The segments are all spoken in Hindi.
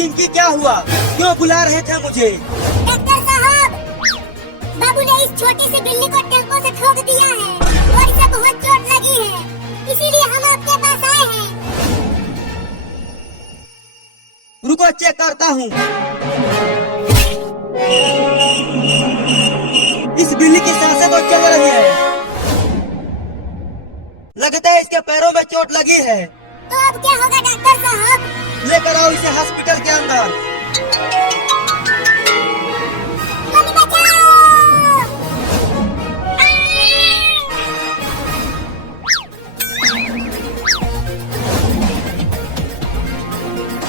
चिंकी, क्या हुआ? क्यों बुला रहे थे मुझे? डॉक्टर साहब, बाबू ने इस छोटी सी बिल्ली को टेम्पो से ठोक दिया है और इसे बहुत चोट लगी है, इसीलिए हम आपके पास आए हैं। रुको, चेक करता हूँ। इस बिल्ली की सांसें तो चल रही है। लगता है इसके पैरों में चोट लगी है। तो अब क्या होगा डॉक्टर साहब? लेकर आओ इसे हॉस्पिटल के अंदर। मम्मी बचाओ!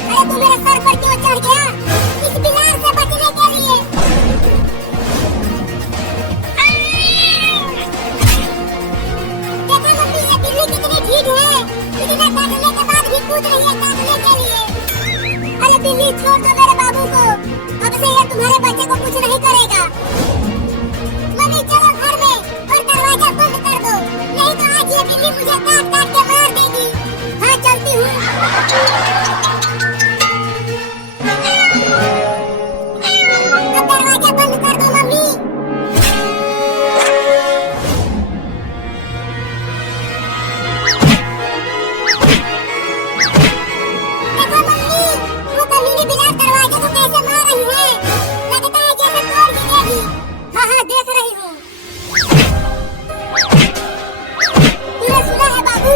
अरे तू मेरे सर पर क्यों चढ़ गया? इस बिलार से बचने के लिए। देखो मम्मी, ये बिल्ली कितनी ढीठ है, इतना काटने के बाद भी कूद रही है काटने के लिए। अरे बिल्ली, छोड़ दो मेरे बाबू को, अब से ये तुम्हारे बच्चे को कुछ नहीं करेगा। मम्मी चलो घर में और दरवाजा बंद कर दो, नहीं तो आज ये बिल्ली मुझे काट काट के मार देगी। हाँ, चलती हूँ। अब दरवाजा बंद कर दो मम्मी। देखो मम्मी, वो कमीनी बिलार दरवाजे को कैसे मार रही है, लगता है जैसे तोड़ ही देगी। हाँ हाँ, देख रही हूँ। तूने सुना है बाबू,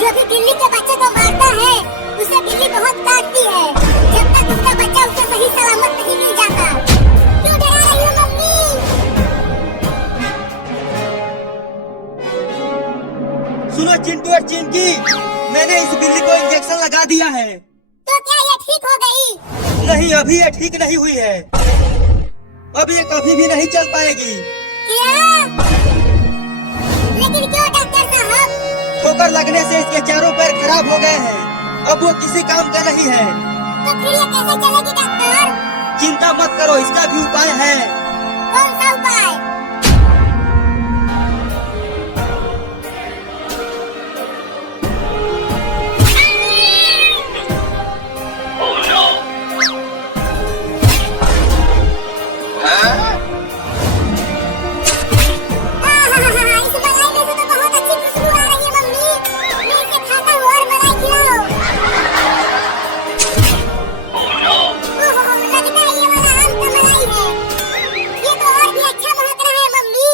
जो भी बिल्ली के बच्चे को मारता है उसे बिल्ली बहुत काटती है, जब तक उसका बच्चा उसे सही सलामत नहीं मिल जाता। क्यों डरा रही हो मम्मी? सुनो चिंटू और चिंकी, मैंने इस बिल्ली को इंजेक्शन लगा दिया है। तो क्या ये ठीक हो गई? नहीं, अभी ये ठीक नहीं हुई है। अब ये कभी भी नहीं चल पाएगी। क्या? लेकिन क्यों डॉक्टर साहब? ठोकर लगने से इसके चारों पैर खराब हो गए हैं, अब वो किसी काम का नहीं है। तो फिर ये कैसे चलेगी डॉक्टर? चिंता मत करो, इसका भी उपाय है। कौन सा उपाय? इस मलाई में से तो बहुत अच्छी खुशबू आ रही है मम्मी। मैं इसे खाता हूँ और मलाई खिलाओ। ओहो, लगता है ये वाला आम का मलाई है। ये तो और भी अच्छा महक रहा है मम्मी।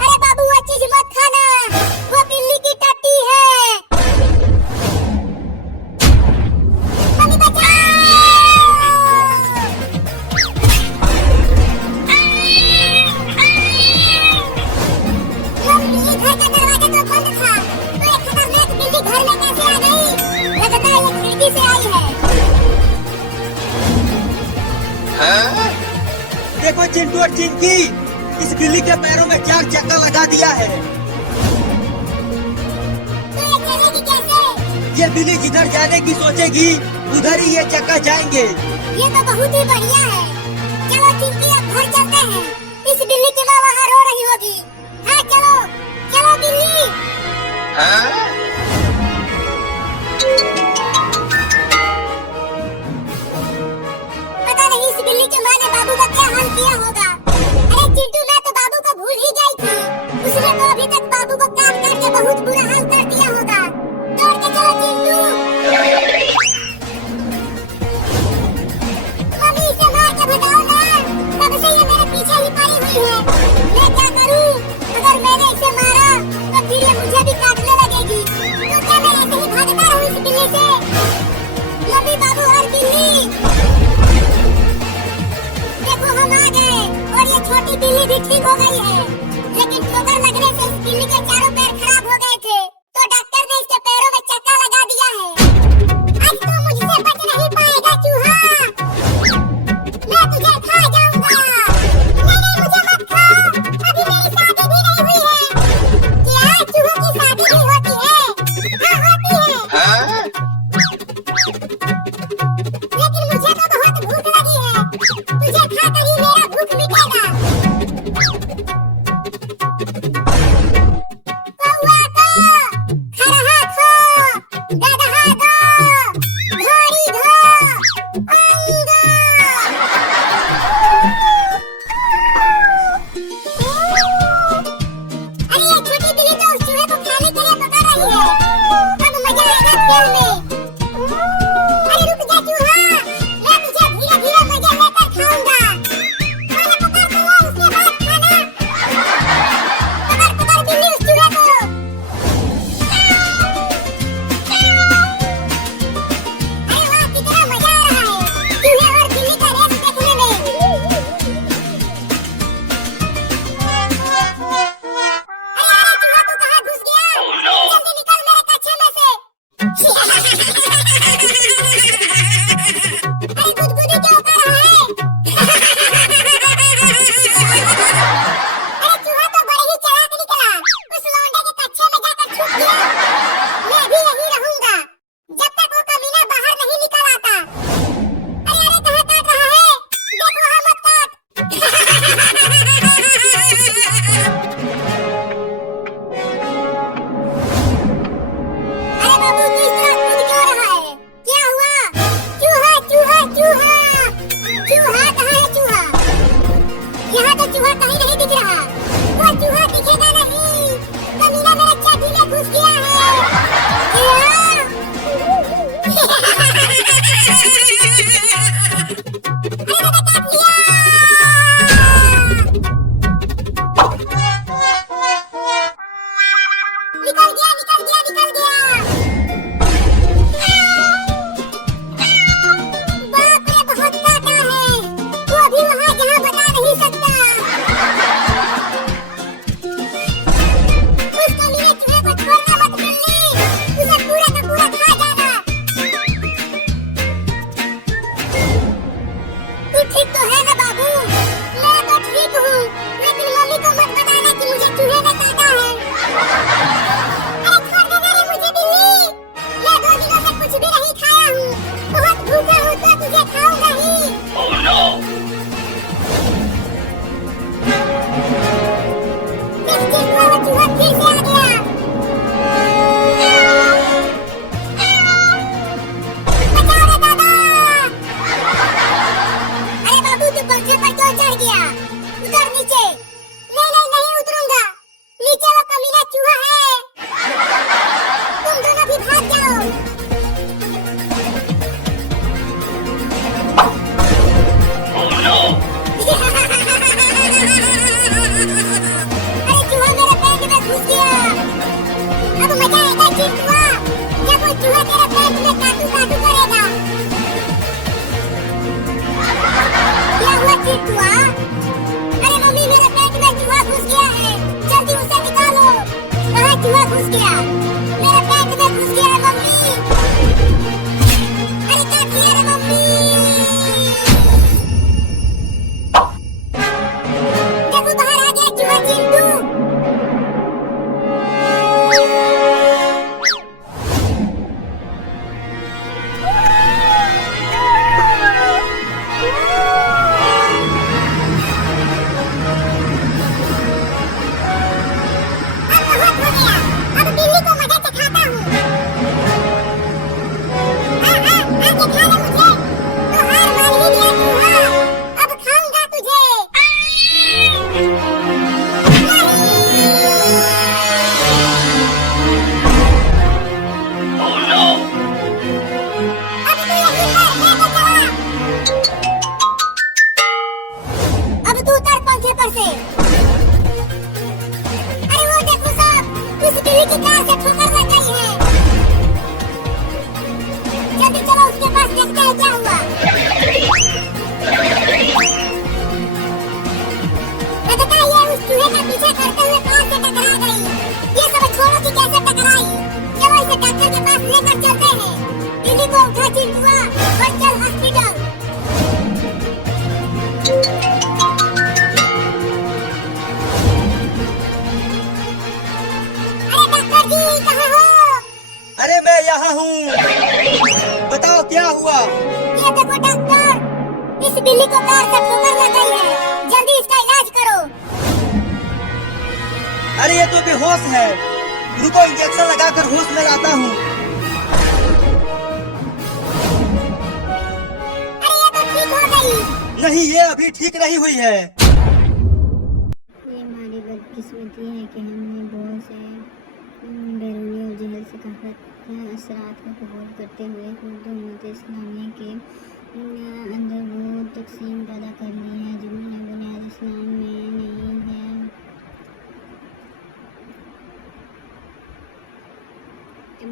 अरे बाबू, वो चीज मत खाना, वो बिल्ली की टट्टी है। मम्मी बचाओ! मम्मी, घर का दरवाजा तो बंद था, तो एक खतरनाक बिल्ली घर में कैसे आ गई? लगता है ये खिड़की से आई है। देखो चिंटू और चिंकी, इस बिल्ली के पैरों में 4 चक्का लगा दिया है। तो ये चलेगी कैसे? ये बिल्ली जिधर जाने की सोचेगी उधर ही ये चक्का जाएंगे। ये तो बहुत ही बढ़िया है। चलो चिंकी, अब घर चलते हैं। इस बिल्ली की माँ वहाँ रो रही होगी। हाँ चलो, चलो बिल्ली। पता नहीं इस बिल्ली की माँ ने बाबू का क्या हाल किया होगा। अरे चिंटू, मैं तो बाबू को भूल ही गई थी। उसने तो अभी तक बाबू को काट काट के बहुत बुरा हाल कर दिया होगा। दौड़ के चलो चिंटू। मम्मी, इसे मार के भगाओ ना, तब से ये मेरे पीछे ही पड़ी हुई है। मैं क्या करूं? अगर मैंने इसे मारा तो फिर ये मुझे भी काटने लगेगी। तो क्या मैं ऐसे ही भागता रहूं इस बिल्ली से? मम्मी, बाबू और बिल्ली, देखो हम आ गए और ये छोटी बिल्ली भी ठीक हो गई है। लेकिन ठोकर लगने से इस बिल्ली के चारों पैर खराब हो गए थे, तो डॉक्टर ने इसके पैरों में चक्का लगा दिया है। आज तो मुझसे बच नहीं पाएगा चूहा, मैं तुझे खा जाऊंगा। नहीं नहीं, मुझे मत खा, अभी मेरी शादी भी नहीं हुई है। क्या चूहों की शादी भी होती है? हाँ होती है। लेकिन मुझे तो बहुत भूख लगी है, तुझे खाकर ही मेरा भूख मिटेगा। कौआ को, खरहा को, गदहा को, घोड़ी देखते हैं क्या हुआ। लगता है ये उस चूहे का पीछा करते हुए कार से टकरा गई। ये सब छोड़ो कि कैसे टकराई, चलो इसे डॉक्टर के पास लेकर चलते हैं। दिल्ली को उठा चिंटुआ और चल हॉस्पिटल। अरे डॉक्टर जी कहाँ हो? अरे मैं यहाँ हूँ, बताओ क्या हुआ। ये देखो डॉक्टर, इस बिल्ली को कार से ठोकर लग गई है, जल्दी इसका इलाज करो। अरे ये तो बेहोश है, रुको इंजेक्शन लगाकर होश में लाता हूँ। अरे ये तो ठीक हो गई। नहीं, ये अभी ठीक नहीं हुई है। ये हमारी बदकिस्मती है कि हमने बहुत से बैरूनी और जहल सकाफत असरात को कबूल करते हुए खुद उम्मत इस्लामी के अंदर वो तकसीम पैदा कर ली है जिन्होंने बुनियाद इस्लाम में नहीं है।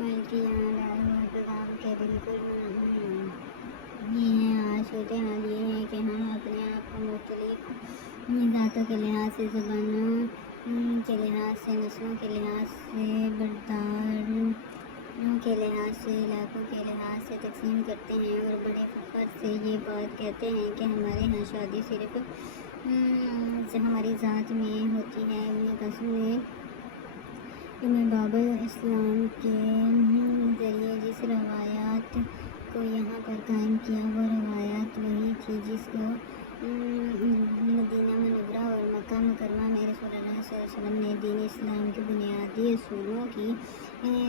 बल्कि यहाँ पैगाम के बिल्कुल ये है। आज सूरत हाल ये है कि हम अपने आप को मुख्तलिफ ज़ातों के लिहाज से, ज़बानों के लिहाज से, नस्लों के लिहाज से, बर्दारों के लिहाज से, इलाकों के लिहाज से तकसीम करते हैं और बड़े फ़ख्र से ये बात कहते हैं कि हमारे यहाँ शादी सिर्फ हमारी ज़ात में होती है। इब्न क़सीम ने इमाम बाबर इस्लाम के ज़रिए जिस रवायात को यहाँ पर कायम किया, वो रवायात वही थी जिसको मदीना मनव्वरा और मक्का मुकर्रमा में रसूलुल्लाह सल्लल्लाहु अलैहि वसल्लम ने दीन इस्लाम के बुनियादी असूलों की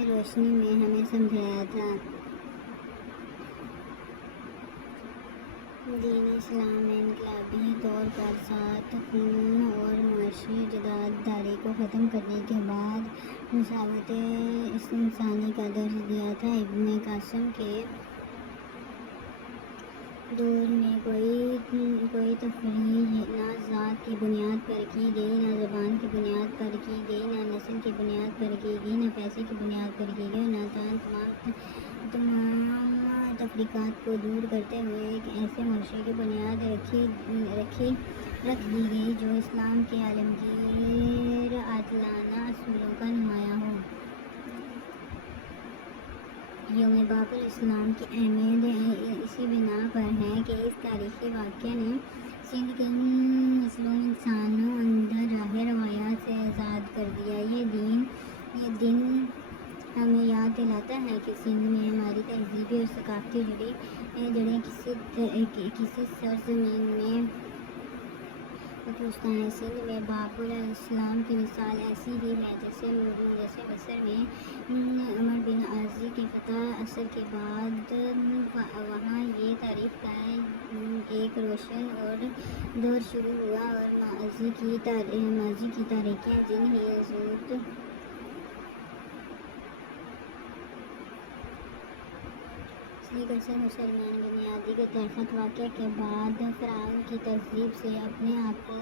रोशनी में हमें समझाया था। दीन इस्लाम में इनकलाबी तौर पर साथ खून और मुआशी जदाददारी को ख़त्म करने के बाद मसावत इंसानी का दर्ज दिया था। इब्न क़ासिम के दौर में कोई तफरीक ना ज़ात की बुनियाद पर की गई, ना ज़बान की बुनियाद पर की गई, ना नस्ल की बुनियाद पर की गई, ना पैसे की बुनियाद पर की गई, ना तमाम तफरीक़ात को दूर करते हुए एक ऐसे मुआशरे की बुनियाद रख दी गई जो इस्लाम के आलमगीर आदिलाना असूलों का नुमाया हो। यौम बाबर इस्लाम की अहमियत इसी बिना पर है कि इस तारीख़ी वाक़या ने सिंध के नस्लों इंसानों अंदर राह रवायात से आज़ाद कर दिया। ये दिन हमें याद दिलाता है कि सिंध में हमारी तहज़ीबी और सकाफ़ती जड़ें किसी सरज़मीन में मौजूद हैं। सिंध में बाबुल इस्लाम की मिसाल ऐसी ही है जैसे मिस्र में अमर बिन आज़ी की फतह असर के बाद वहाँ ये तारीख़ का एक रोशन और दौर शुरू हुआ और माजी की तारीख़ें जिन ही मुसलमान बुनियादी के तहत वाक़े के बाद फ़िरऔन की तहज़ीब से अपने आप को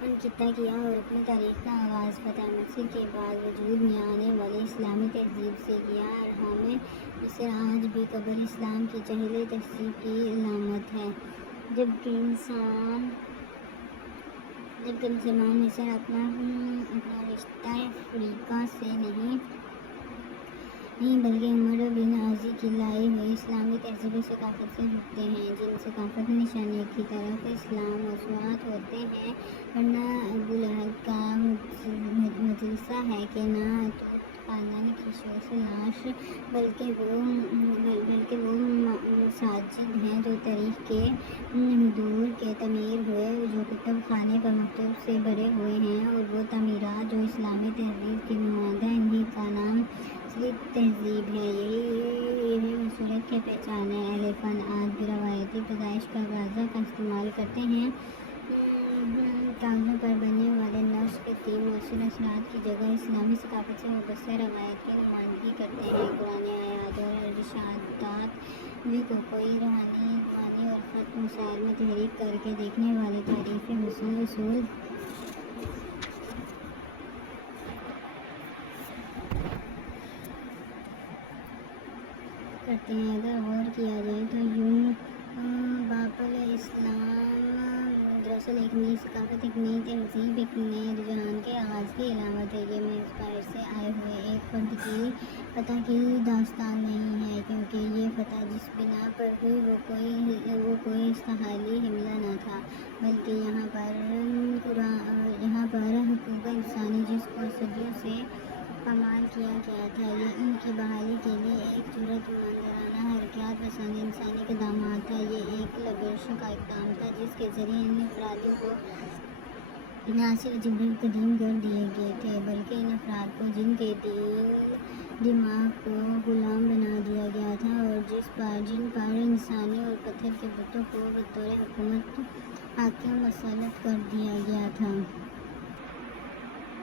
मुनक़िता किया और अपनी तारीख़ का आगाज़ फ़तह मसीह के बाद वजूद में आने वाली इस्लामी तहज़ीब से किया। और मिस्र आज भी कब्र इस्लाम की चहले तहज़ीब की अलामत है। जबकि मुसलमान मिस्र अपना रिश्ता अफ्रीका से नहीं बल्कि उमर बिन आज़ी की लाई हुई इस्लामी तहज़ीब सकाफ़त से जुड़ते हैं, जिन सकाफ़त निशानी की तरफ इस्लाम मौसूआत होते हैं। वरना अबू लहब का मजलिसा है कि ना तो ख़ानदान की शोर से लाश बल्कि वो मसाजिद हैं जो तारीख़ के हुदूर के तमीर हुए, जो कुतुब खाने पर मकतूब से भरे हुए हैं, और वो तमीरात जो इस्लामी तहज़ीब की नुमाइंदा इन्हीं का नाम तहज़ीब है। यही मसूलियत की पहचान है। अहले फ़न आज भी रवायती पैदाइश का गाज़ा का इस्तेमाल करते हैं। कागज़ों पर बनने वाले नक्श के 3 मौसूल असरात की जगह इस्लामी सकाफ़त से मुबस्सर रवायत की नुमाइंदगी करते हैं। कुरान आयात और इरशादात भी को कोई रूहानी और ख़त मसाइल में तहरीक करके देखने वाले तारीफ़ी उसूल करते सकते हैं। अगर गौर किया जाए तो यूं बापुल इस्लाम दरअसल एक नई सकाफत, एक नई तहजीब, एक नए रुझान के आगाज़ की अलामत है। ये मेज़बार से आए हुए एक फ़र्द की फ़तह की दास्तान नहीं है, क्योंकि ये फ़तह जिस बिना पर हुई वो कोई इस्तिहाली हमला न था, बल्कि यहाँ पर हुकूक इंसानी जिसको सदियों से पामाल किया गया था, ये उनकी बहाली के लिए एक जुर्रतमंदाना हरकत पसंद इंसानी इक़दामात था। ये एक लबर्श का इक़दाम था जिसके ज़रिए इन अफराद को न सिर्फ जिब्रील कदीम कर दिए गए थे, बल्कि इन अफराद को जिनके दिल दिमाग को ग़ुलाम बना दिया गया था और जिन पर इंसानी और पत्थर के बुतों को बतौर हुकूमत हाकिम मुसल्लत कर दिया गया था।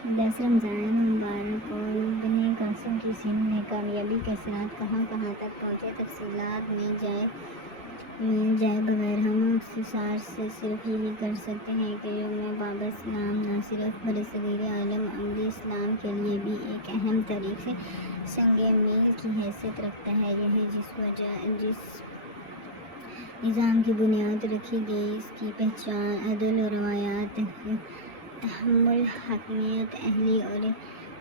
10 रमज़ान मुबारक को इब्ने कासिम की सिंध में कामयाबी के साथ कहाँ तक पहुँचे, तफसीलात में जाए बगैर हम इख्तिसार से सिर्फ यही कर सकते हैं कि यौम बाब इस्लाम न सिर्फ बरसगीर आलम अमली इस्लाम के लिए भी एक अहम तारीख़ से संगे मील की हैसियत रखता है। यही जिस निज़ाम की बुनियाद रखी गई, इसकी पहचान अदल और रवायात, तहम्मुल, हकमियत, अहली और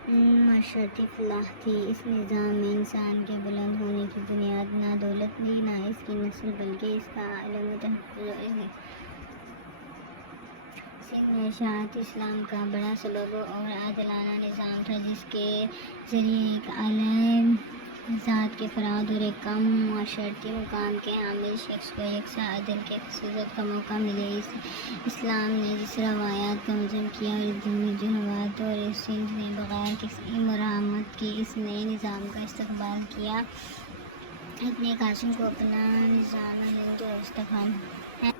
माशरती फलाह थी। इस निज़ाम में इंसान के बुलंद होने की बुनियाद ना दौलत थी, ना इसकी नस्ल, बल्कि इसका शाहत इस्लाम का बड़ा सबब और आदिलाना निज़ाम था, जिसके ज़रिए एक आला ज़ात के फ़राद और एक कम माशरती मुकाम के हामिल शख्स को यकसा अदल के खसूसियत का मौका मिले। इस्लाम ने जिस रवायात का नज़म किया और जुनवात और सिंध ने बग़ैर किसी मरहमत के इस नए निज़ाम का इस्तक़बाल किया। इब्ने कासिम को अपना निज़ाम हिंद और इस्तेकाम है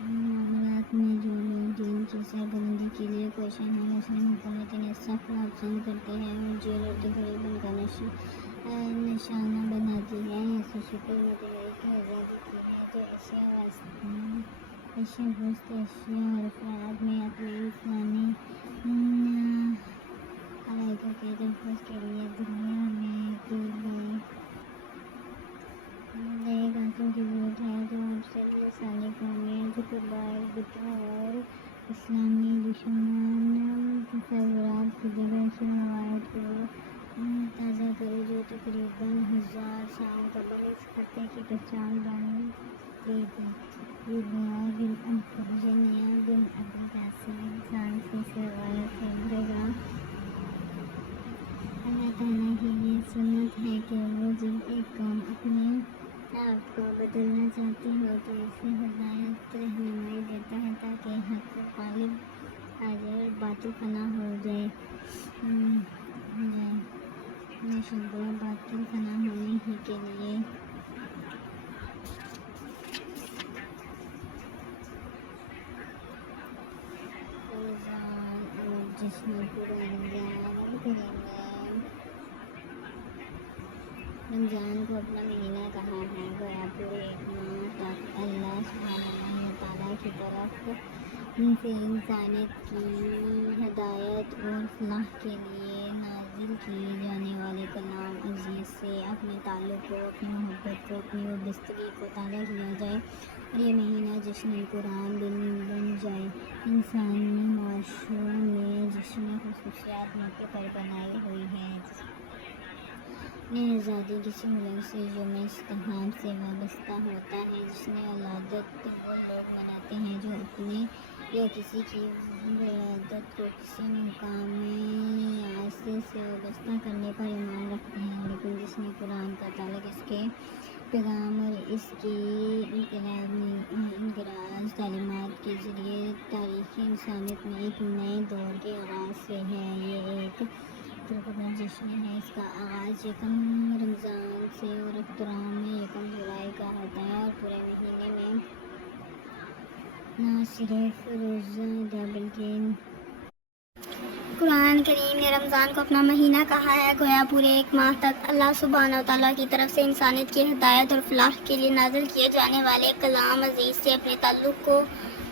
मामलात में जो लोग दीन की सरबलंदी के लिए कोशिश हैं, मुस्लिम हुकूमत इन्हें सख्त नापसंद करते हैं और जेल और तकरीबन का निशाना बनाती है। ऐसे शुक्र मतवाई की आज़ादी की है तो अशिया और अफराद में अपने इंसानी हक़ाइक़ के तहफ़्फ़ुज़ के लिए दुनिया में कासिम की ज़रूरत है, जो अफसल लिसानी कौमियत, कुबाइल, बुतों और इस्लामी दुश्मन तसव्वुरात की जगह से रवायत को ताज़ा करे, जो तकरीबन 1000 साल कबल इस खत्ते की पहचान बन गई थी। रिया बिन अबुल कासिम इंसान से इस रवायत से उभरेगा। अल्लाह ताला की ये सुन्नत है कि वो जब एक कौम अपने आप को बदलना चाहती हो तो इसे हिदायत रहनुमाई देता है, ताकि हक़ गालिब आ जाए और बातिल फना हो जाए। बातिल फना होने ही के लिए रमज़ान और जिसमें पूरा रमज़ान को अपना महीना कहा है, गोया पूरे एक माह तक अल्लाह सुब्हानहू व तआला की तरफ से इंसानियत की हिदायत और फलाह के लिए नाजिल किए जाने वाले कलाम अज़ीज़ से अपने ताल्लुक़ को, अपनी मोहब्बत को, अपनी वाबस्तगी को ताज़ा किया जाए और ये महीना जश्न कुरान बन जाए। इंसानी माशरे में जिसने ख़ुसूसियात मौके पर बनाई हुई है, ने आज़ादी किसी मुल्क से जो में इस्तेहाम से वाबस्ता होता है, जिसने औलादत वो लोग मनाते हैं जो अपने या किसी की विलादत को किसी मुकाम में आस्ते से वाबस्ता करने पर ईमान रखते हैं, लेकिन जिसने कुरान का ताल्लुक़ इसके पैगाम और इसकी इनक़राज़ तालीमात के ज़रिए तारीख़ी इंसानियत में एक नए दौर के आगाज़ से है। ये एक पुरकदर जश्न है। इसका आगाज़ 1 रमज़ान से और इख्तिताम में 1 जुलाई का होता है और पूरे महीने में न सिर्फ रोज़ा बल्कि कुरान करीम ने रमज़ान को अपना महीना कहा है, गोया पूरे 1 माह तक अल्लाह सुब्हानहू व तआला की तरफ से इंसानियत की हिदायत और फलाह के लिए नाज़िल किए जाने वाले कलाम अज़ीज़ से अपने ताल्लुक़ को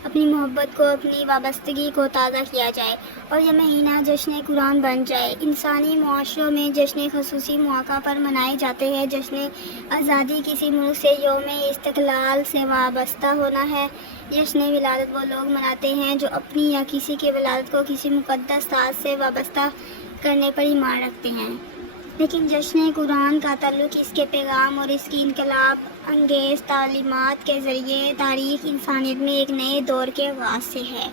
अपनी मोहब्बत को, अपनी वाबस्तगी को ताज़ा किया जाए और यह महीना जश्न कुरान बन जाए। इंसानी मुआशरों में जश्न ख़ुसूसी मौक़ा पर मनाए जाते हैं। जश्न आज़ादी किसी मुल्क से यौम इस्तक़लाल से वाबस्ता होना है। जश्न विलादत वो लोग मनाते हैं जो अपनी या किसी की विलादत को किसी मुक़द्दस ज़ात से वाबस्ता करने पर ईमान रखते हैं। लेकिन जश्न कुरान का ताल्लुक़ इसके पैगाम और इसकी इनकलाब अंगेज़ तालीमात के ज़रिए तारीख़ इंसानियत में एक नए दौर के आगाज़ से है।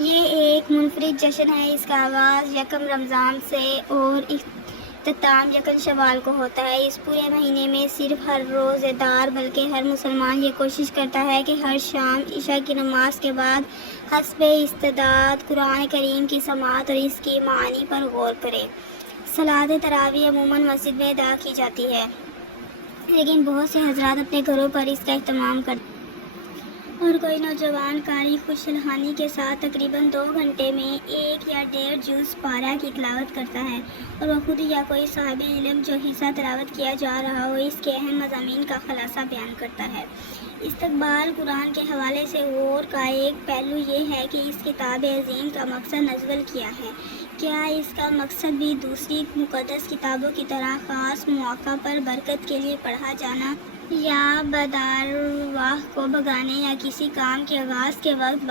ये एक मुनफरिद जश्न है। इसका आगाज़ यकम रमज़ान से और इख्तिताम यकम शवाल को होता है। इस पूरे महीने में सिर्फ़ हर रोज़ेदार बल्कि हर मुसलमान ये कोशिश करता है कि हर शाम इशा की नमाज के बाद हस्बे इस्तिदाद कुरान करीम की समाअत और इसकी मानी पर गौर करे। सलात तरावी अमूमन मस्जिद में अदा की जाती है, लेकिन बहुत से हजरात अपने घरों पर इसका इह्तमाम करते और कोई नौजवान कारी खुशहानी के साथ तकरीबन 2 घंटे में 1 या 1.5 जुज़ पारा की तिलावत करता है और वह खुद या कोई साहिब इल्म जो हिस्सा तिलावत किया जा रहा हो इसके अहम मज़ामीन का खुलासा बयान करता है। इस्तक़बाल कुरान के हवाले से गौर का एक पहलू ये है कि इस किताब अज़ीम का मकसद नज़्वल क्या है। क्या इसका मकसद भी दूसरी मुक़द्दस किताबों की तरह ख़ास मौक़ा पर बरकत के लिए पढ़ा जाना या बदारवाह को भगाने या किसी काम के आगाज़ के वक्त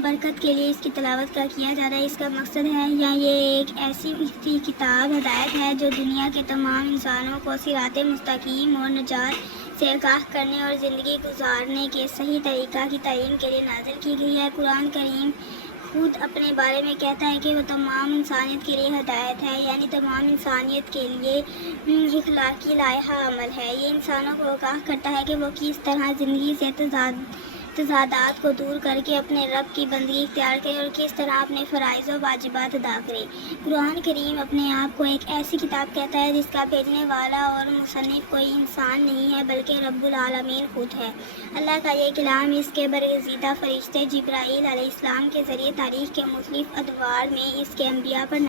बरकत के लिए इसकी तिलावत का किया जा रहा है इसका मकसद है, या ये एक ऐसी किताब हदायत है जो दुनिया के तमाम इंसानों को सिराते मुस्तकीम और नजात से आगाह करने और ज़िंदगी गुजारने के सही तरीक़ा की तालीम के लिए नाज़िल की गई है। कुरान करीम खुद अपने बारे में कहता है कि वह तमाम इंसानियत के लिए हदायत है, यानी तमाम इंसानियत के लिए इखलाकी लायहा अमल है। ये इंसानों को आगाह करता है कि वो किस तरह ज़िंदगी से तज़ादात को दूर करके अपने रब की बंदगी इख्तियार करें और किस तरह अपने फ़राइज़ व वाजिबात अदा करें। कुरान करीम अपने आप को एक ऐसी किताब कहता है जिसका भेजने वाला और मुसन्निफ़ कोई इंसान नहीं है बल्कि रब्बुल आलमीन खुद है। अल्लाह का ये कलाम इसके बरगज़ीदा फ़रिश्ते जिब्राईल अलैहिस्सलाम के ज़रिए तारीख़ के मुख्तलिफ़ अदवार में इसके अंबिया पर